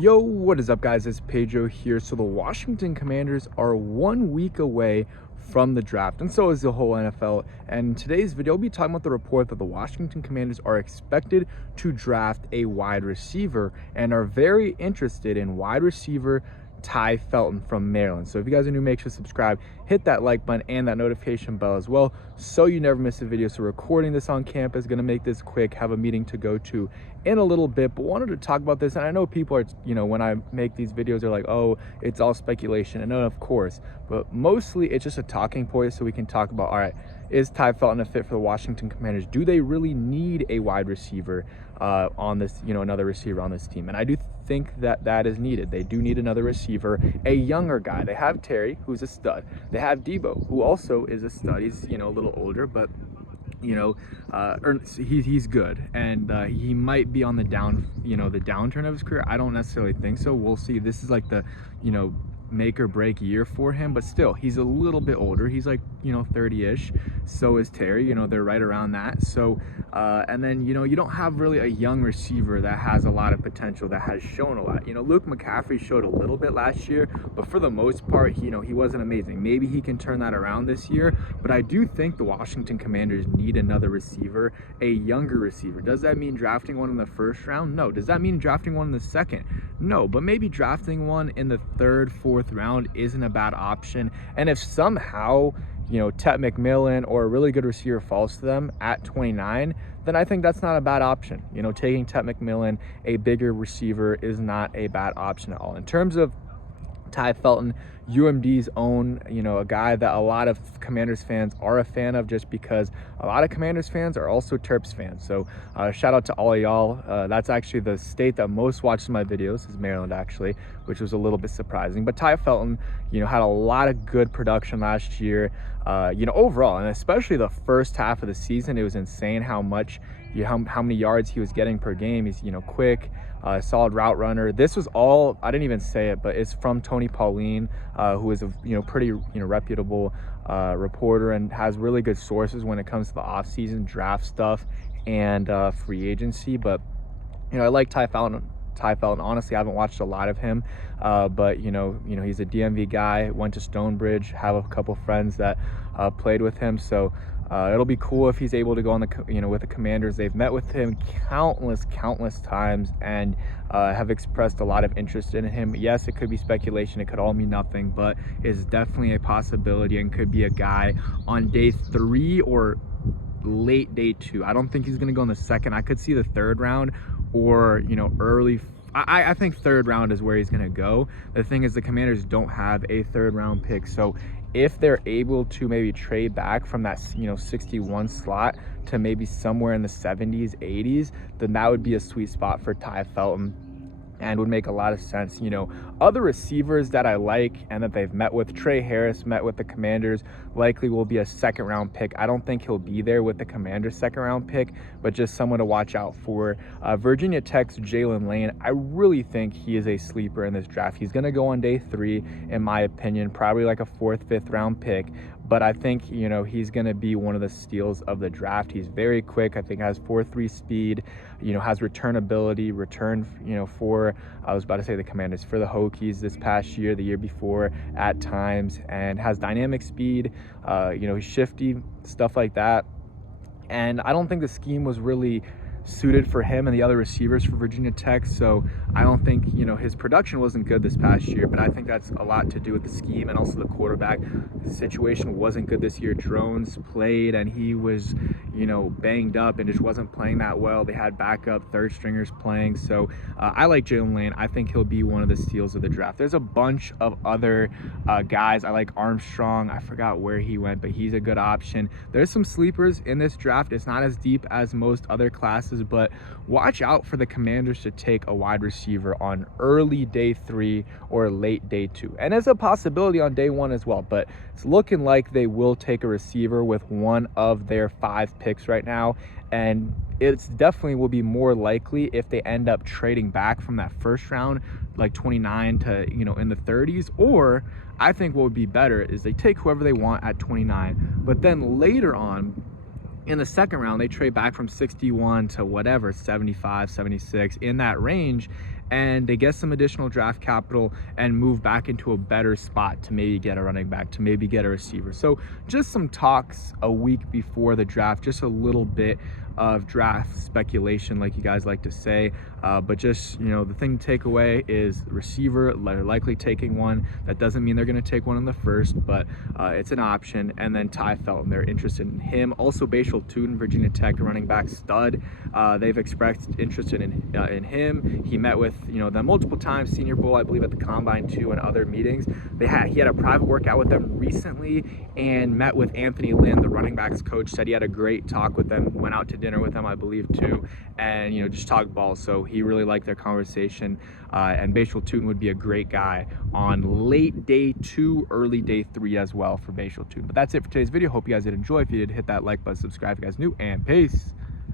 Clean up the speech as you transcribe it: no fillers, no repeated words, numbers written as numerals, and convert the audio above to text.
Yo, what is up, guys? It's Pedro here. So the Washington Commanders are 1 week away from the draft, and so is the whole NFL. And in today's video, we'll be talking about the report that the Washington Commanders are expected to draft a wide receiver and are very interested in wide receiver Tai Felton from Maryland. So if you guys are new, make sure to subscribe, hit that like button and that notification bell as well, so you never miss a video. So recording this on campus, gonna make this quick, have a meeting to go to in a little bit, but wanted to talk about this. And I know people are, when I make these videos, they're like, oh, it's all speculation. And of course, but mostly it's just a talking point so we can talk about, all right, is Tai Felton a fit for the Washington Commanders? Do they really need a wide receiver on this, another receiver on this team? And I do think that is needed. They do need another receiver, a younger guy. They have Terry, who's a stud. They have Debo, who also is a stud. He's, a little older, but he's good, and he might be on the the downturn of his career. I don't necessarily think so. We'll see. This is like the, make or break year for him, but still, he's a little bit older. He's like 30-ish. So is Terry. They're right around that. So and then you don't have really a young receiver that has a lot of potential, that has shown a lot. Luke McCaffrey showed a little bit last year, but for the most part, he wasn't amazing. Maybe he can turn that around this year, but I do think the Washington Commanders need another receiver, a younger receiver. Does that mean drafting one in the first round? No. Does that mean drafting one in the second? No, but maybe drafting one in the third, fourth round isn't a bad option. And if somehow Tet McMillan or a really good receiver falls to them at 29, then I think that's not a bad option. Taking Tet McMillan, a bigger receiver, is not a bad option at all. In terms of Tai Felton, UMD's own, a guy that a lot of Commanders fans are a fan of, just because a lot of Commanders fans are also Terps fans. So shout out to all of y'all. That's actually the state that most watches my videos, is Maryland, actually, which was a little bit surprising. But Tai Felton, had a lot of good production last year, overall, and especially the first half of the season. It was insane how many yards he was getting per game. He's quick, solid route runner. This was all, I didn't even say it, but it's from Tony Pauline, who is a pretty reputable reporter and has really good sources when it comes to the offseason draft stuff and free agency. But I like Tai Felton. Honestly, I haven't watched a lot of him, but he's a DMV guy, went to Stonebridge, have a couple friends that played with him. So it'll be cool if he's able to go on the with the Commanders. They've met with him countless times and have expressed a lot of interest in him. Yes, it could be speculation, it could all mean nothing, but it's definitely a possibility and could be a guy on day 3 or late day 2. I don't think he's going to go in the second. I could see the third round or early. I think third round is where he's going to go. The thing is, the Commanders don't have a third round pick, so if they're able to maybe trade back from that 61 slot to maybe somewhere in the 70s, 80s, then that would be a sweet spot for Tai Felton and would make a lot of sense. Other receivers that I like and that they've met with, Trey Harris met with the Commanders, likely will be a second round pick. I don't think he'll be there with the Commanders' second round pick, but just someone to watch out for. Virginia Tech's Jalen Lane, I really think he is a sleeper in this draft. He's going to go on day 3, in my opinion, probably like a 4th, 5th round pick. But I think, he's going to be one of the steals of the draft. He's very quick. I think has 4.3 speed, has returnability, for, I was about to say the Commanders, for the Hokies this past year, the year before at times, and has dynamic speed. He's shifty, stuff like that. And I don't think the scheme was really suited for him and the other receivers for Virginia Tech, so I don't think his production wasn't good this past year, but I think that's a lot to do with the scheme and also the quarterback situation wasn't good this year. Drones played and he was banged up and just wasn't playing that well. They had backup third stringers playing, so I like Jalen Lane. I think he'll be one of the steals of the draft. There's a bunch of other guys. I like Armstrong. I forgot where he went, but he's a good option. There's some sleepers in this draft. It's not as deep as most other classes, but watch out for the Commanders to take a wide receiver on early day 3 or late day 2. And it's a possibility on day 1 as well, but it's looking like they will take a receiver with one of their 5 picks right now. And it's definitely will be more likely if they end up trading back from that first round, like 29 to, in the 30s, or I think what would be better is they take whoever they want at 29, but then later on in the second round, they trade back from 61 to whatever, 75, 76, in that range, and they get some additional draft capital and move back into a better spot to maybe get a running back, to maybe get a receiver. So just some talks a week before the draft, just a little bit of draft speculation, like you guys like to say, but just, you know, the thing to take away is receiver, they're likely taking one. That doesn't mean they're going to take one in the first, but it's an option. And then Tai Felton, they're interested in him. Also Tai Felton, Virginia Tech running back stud, they've expressed interest in him. He met with, you know, them multiple times, Senior Bowl, I believe, at the Combine too, and other meetings. He had a private workout with them recently and met with Anthony Lynn, the running backs coach. Said he had a great talk with them, went out to dinner with them, I believe, too, and, you know, just talked ball. So he really liked their conversation, and Tai Felton would be a great guy on late day 2, early day 3 as well for Tai Felton. But that's it for today's video. Hope you guys did enjoy. If you did, hit that like button, subscribe if you guys new, and peace.